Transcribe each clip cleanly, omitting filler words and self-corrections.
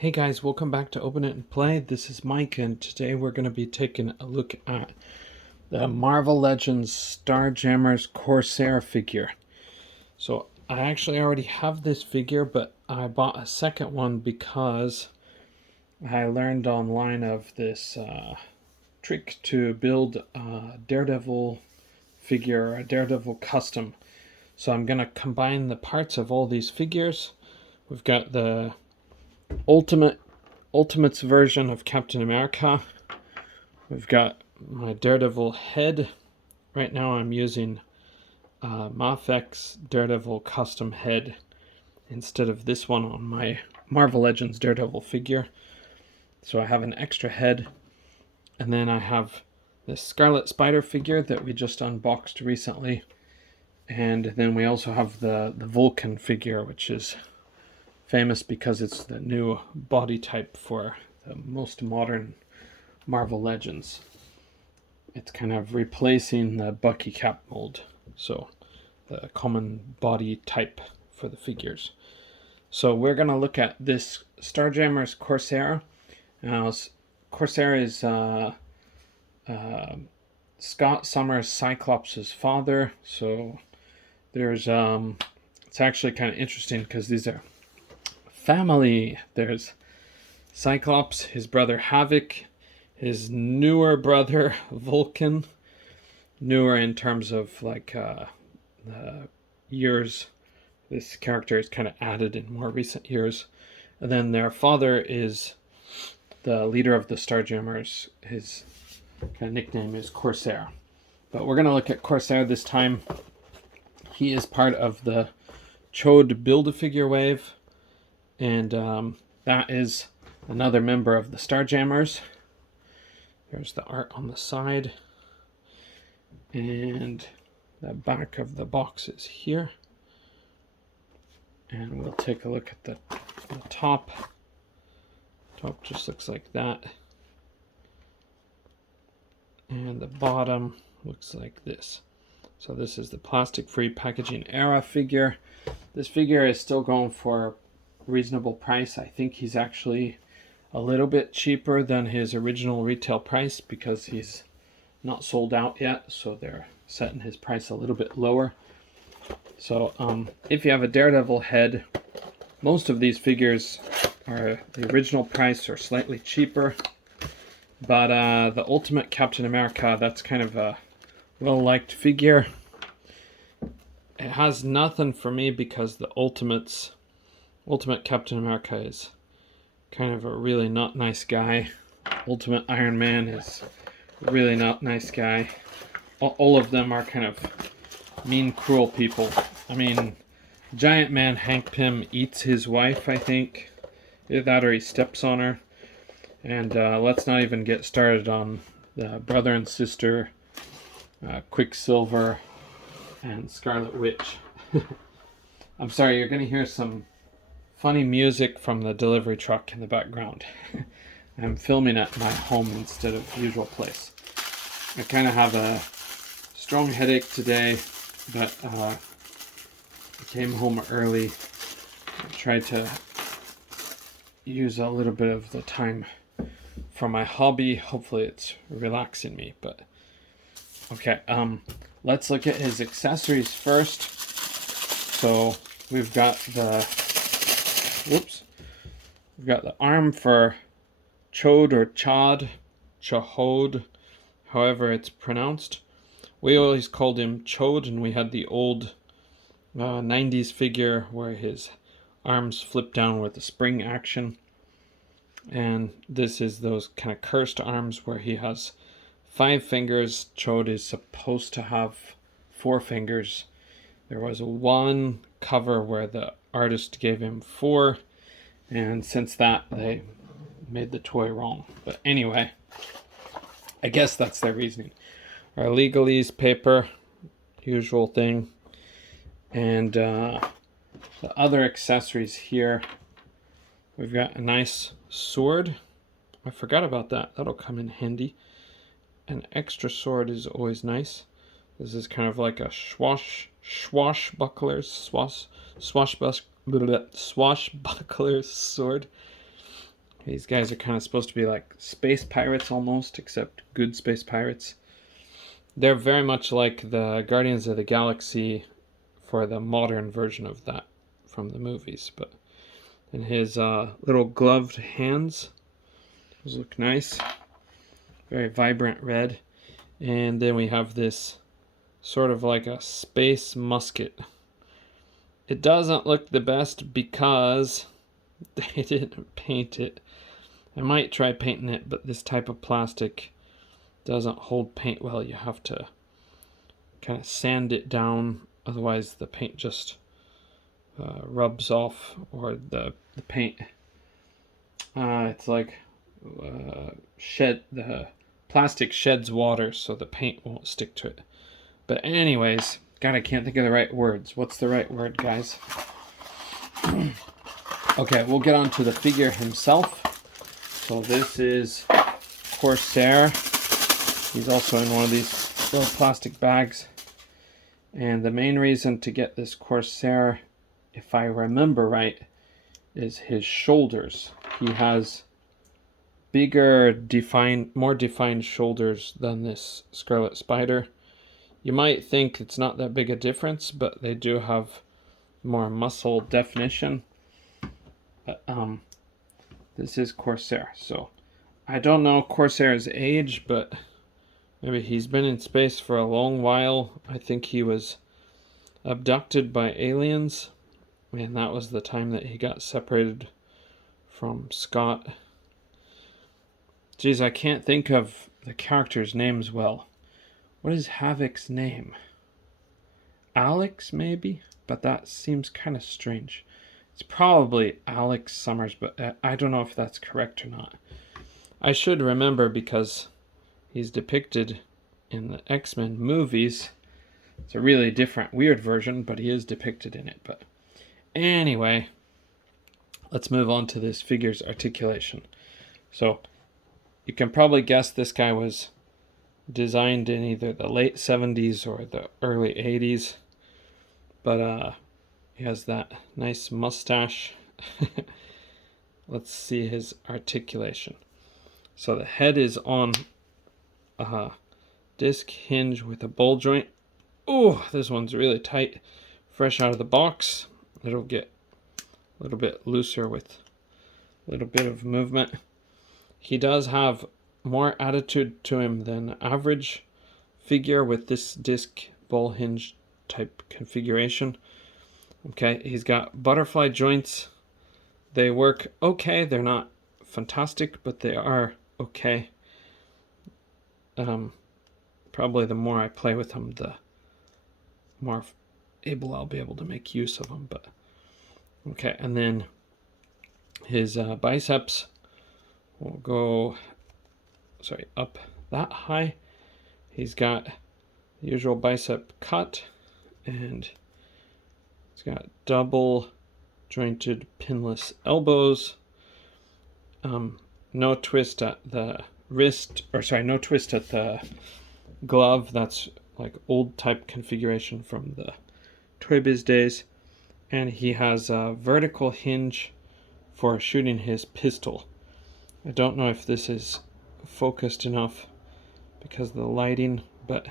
Hey guys, welcome back to Open It and Play. This is Mike, and today we're going to be taking a look at the Marvel Legends Starjammers Corsair figure. So I actually already have this figure, but I bought a second one because I learned online of this trick to build a Daredevil figure, a Daredevil custom. So I'm going to combine the parts of all these figures. We've got the Ultimates version of Captain America. We've got my Daredevil head. Right now I'm using Mafek's Daredevil custom head instead of this one on my Marvel Legends Daredevil figure. So I have an extra head. And then I have this Scarlet Spider figure that we just unboxed recently. And then we also have the Vulcan figure, which is famous because it's the new body type for the most modern Marvel Legends. It's kind of replacing the Bucky cap mold, so the common body type for the figures. So we're going to look at this Starjammers Corsair. Now, Corsair is Scott Summers' Cyclops' father, so there's it's actually kind of interesting because these are family. There's Cyclops, his brother Havoc, his newer brother Vulcan, newer in terms of like the years. This character is kind of added in more recent years. And then their father is the leader of the Starjammers. His kind of nickname is Corsair. But we're going to look at Corsair this time. He is part of the Chode Build-A-Figure wave. And that is another member of the Starjammers. There's the art on the side. And the back of the box is here. And we'll take a look at the top. Top just looks like that. And the bottom looks like this. So this is the plastic-free packaging era figure. This figure is still going for reasonable price. I think he's actually a little bit cheaper than his original retail price because he's not sold out yet, so they're setting his price a little bit lower. So if you have a Daredevil head, most of these figures are the original price or slightly cheaper, but the Ultimate Captain America, that's kind of a well-liked figure. It has nothing for me because the Ultimate Captain America is kind of a really not nice guy. Ultimate Iron Man is a really not nice guy. All of them are kind of mean, cruel people. I mean, Giant Man Hank Pym eats his wife, I think. Either that or he steps on her. And let's not even get started on the brother and sister, Quicksilver and Scarlet Witch. I'm sorry, you're going to hear some funny music from the delivery truck in the background. I'm filming at my home instead of usual place. I kind of have a strong headache today, but I came home early. I tried to use a little bit of the time for my hobby. Hopefully it's relaxing me, but okay, let's look at his accessories first. So we've got the we've got the arm for Chode or Chahod, however it's pronounced. We always called him Chode, and we had the old 90s figure where his arms flip down with the spring action. And this is those kind of cursed arms where he has 5 fingers. Chode is supposed to have 4 fingers. There was one cover where the artist gave him 4, and since that they made the toy wrong. But anyway, I guess that's their reasoning. Our legalese paper, usual thing. And the other accessories here, we've got a nice sword. I forgot about that. That'll come in handy. An extra sword is always nice. This is kind of like a swashbuckler's sword. These guys are kind of supposed to be like space pirates almost, except good space pirates. They're very much like the Guardians of the Galaxy for the modern version of that from the movies. But in his little gloved hands, those look nice. Very vibrant red. And then we have this sort of like a space musket. It doesn't look the best because they didn't paint it. I might try painting it, but this type of plastic doesn't hold paint well. You have to kind of sand it down, otherwise the paint just rubs off, or the paint it's like the plastic sheds water, so the paint won't stick to it. But anyways, God, I can't think of the right words. What's the right word, guys? Okay, we'll get on to the figure himself. So this is Corsair. He's also in one of these little plastic bags. And the main reason to get this Corsair, if I remember right, is his shoulders. He has bigger, more defined shoulders than this Scarlet Spider. You might think it's not that big a difference, but they do have more muscle definition. But this is Corsair. So I don't know Corsair's age, but maybe he's been in space for a long while. I think he was abducted by aliens, and that was the time that he got separated from Scott. Geez, I can't think of the characters' names well. What is Havoc's name? Alex, maybe? But that seems kind of strange. It's probably Alex Summers, but I don't know if that's correct or not. I should remember because he's depicted in the X-Men movies. It's a really different, weird version, but he is depicted in it. But anyway, let's move on to this figure's articulation. So you can probably guess this guy was designed in either the late 70s or the early 80s. But he has that nice mustache. Let's see his articulation. So the head is on a disc hinge with a ball joint. Oh, this one's really tight. Fresh out of the box. It'll get a little bit looser with a little bit of movement. He does have more attitude to him than average figure with this disc ball hinge type configuration. Okay, he's got butterfly joints. They work okay. They're not fantastic, but they are okay. Probably the more I play with them, the more able I'll be able to make use of them. But okay, and then his biceps will go up that high. He's got the usual bicep cut, and he's got double jointed pinless elbows. No twist at the wrist, no twist at the glove. That's like old type configuration from the Toy Biz days. And he has a vertical hinge for shooting his pistol. I don't know if this is focused enough because of the lighting, but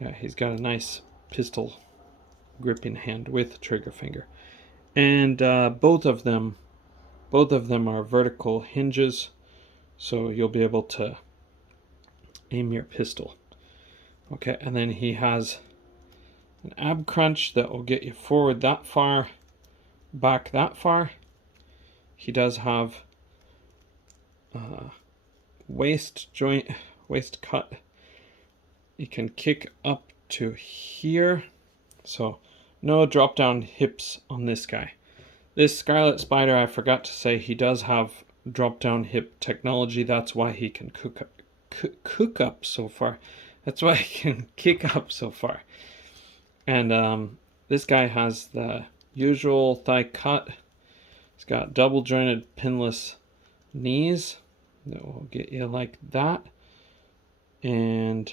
yeah, he's got a nice pistol gripping hand with trigger finger. And both of them are vertical hinges, so you'll be able to aim your pistol. Okay, and then he has an ab crunch that will get you forward that far, back that far. He does have waist cut. You can kick up to here, so no drop down hips on this guy. This Scarlet Spider, I forgot to say, he does have drop down hip technology. That's why he can cook up so far. That's why he can kick up so far. And this guy has the usual thigh cut. He's got double jointed pinless knees that will get you like that. And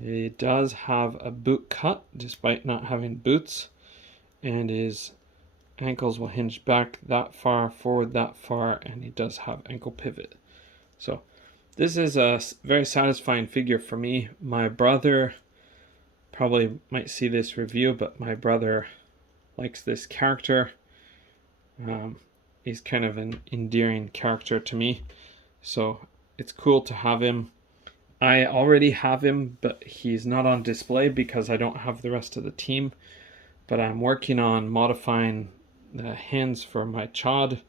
he does have a boot cut despite not having boots, and his ankles will hinge back that far, forward that far, and he does have ankle pivot. So this is a very satisfying figure for me. My brother probably might see this review, but my brother likes this character. He's kind of an endearing character to me, so it's cool to have him. I already have him, but he's not on display because I don't have the rest of the team. But I'm working on modifying the hands for my Chod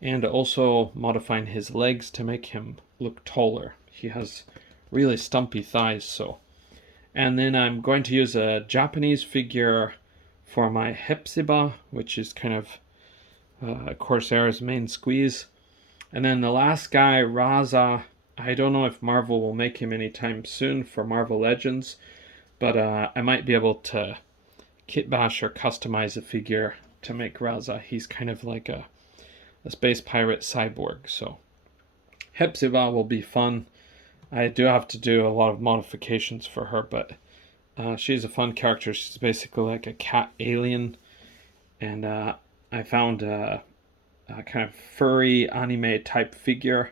and also modifying his legs to make him look taller. He has really stumpy thighs, so. And then I'm going to use a Japanese figure for my Hepzibah, which is kind of Corsair's main squeeze. And then the last guy, Raza, I don't know if Marvel will make him anytime soon for Marvel Legends, but I might be able to kit bash or customize a figure to make Raza. He's kind of like a space pirate cyborg, so Hepzibah will be fun. I do have to do a lot of modifications for her, but she's a fun character. She's basically like a cat alien, and I found a kind of furry anime type figure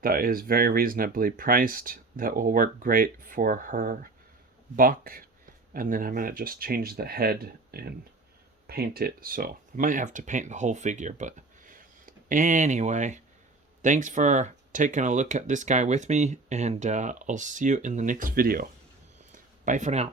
that is very reasonably priced that will work great for her buck. And then I'm going to just change the head and paint it. So I might have to paint the whole figure, but anyway, thanks for taking a look at this guy with me, and I'll see you in the next video. Bye for now.